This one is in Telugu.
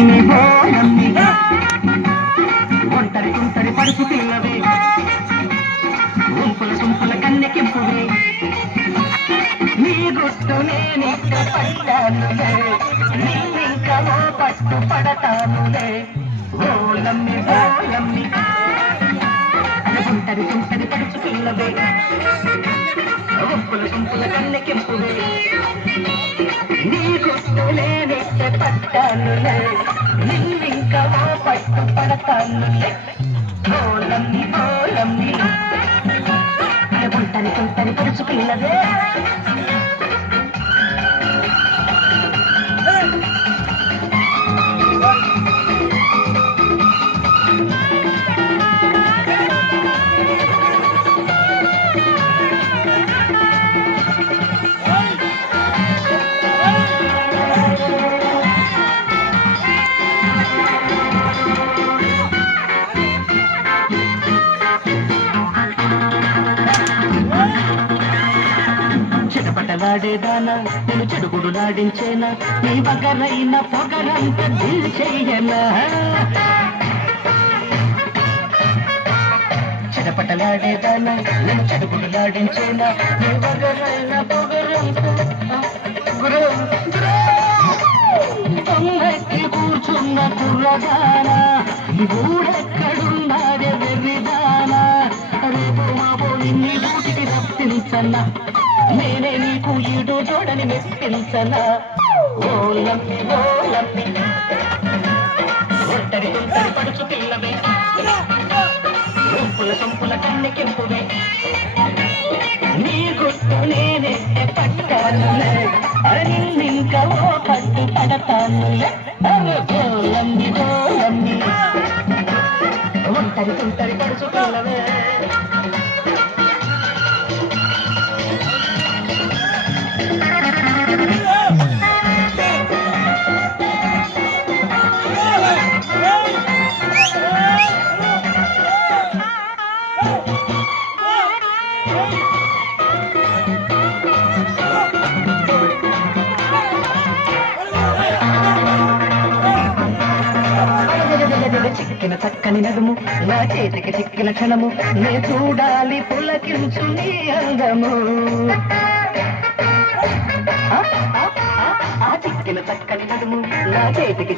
ఓలమ్మి ఓలమ్మి ఒంటరి తుంటరి పడుచు పిల్లవే గుంపుల గుంపుల కన్నెకింపువే నీ గుట్టు నేనిక్క పట్టానులే నిన్నింకా పట్టు పడతానులే ఓలమ్మి ఓలమ్మి ఒంటరి తుంటరి పడుచు పిల్లవే గుంపుల గుంపుల కన్నెకింపువే నీ గుట్టు నేనిక్క పట్టానులే నిన్నింకా పట్టు పడతానులే ఓలమ్మి ఓలమ్మి ఒంటరి తుంటరి పడుచు పిల్లవే చిటపటలాడేదానా నేను చెడుగుడు నాడించేనా నీ బగరైన పొగరంత చెయ్యనా చిటపటలాడేదానా నేను చెడుగుడు నాడించేనా నీ బగరైన పొగరంత తొమ్మెక్కి కూర్చున్న కుర్రదానా ఊరెక్కడున్నాడే వెర్రిదానా రేపు మాబో నిన్ని దూటికి రప్పించన్నా నేనే నీకు ఈడు చూడని మెప్పించనా ఓలమ్మి ఓలమ్మి ఒంటరి తుంటరి పడుచు పిల్లవే గుంపుల సొంపుల కన్నెకింపువే నీ గుట్టు నేనే పట్టానులే నిన్నింకా పట్టు పడతానులే ఓలమ్మి ఓలమ్మి ఒంటరి తుంటరి పడుచు పిల్లవే చిక్కిన చక్కని నడుము నా చేతికి చిక్కిన క్షణము నే చూడాలి పులకించు నీ అందము ఆ చిక్కిన చక్కని నడుము నా చేతికి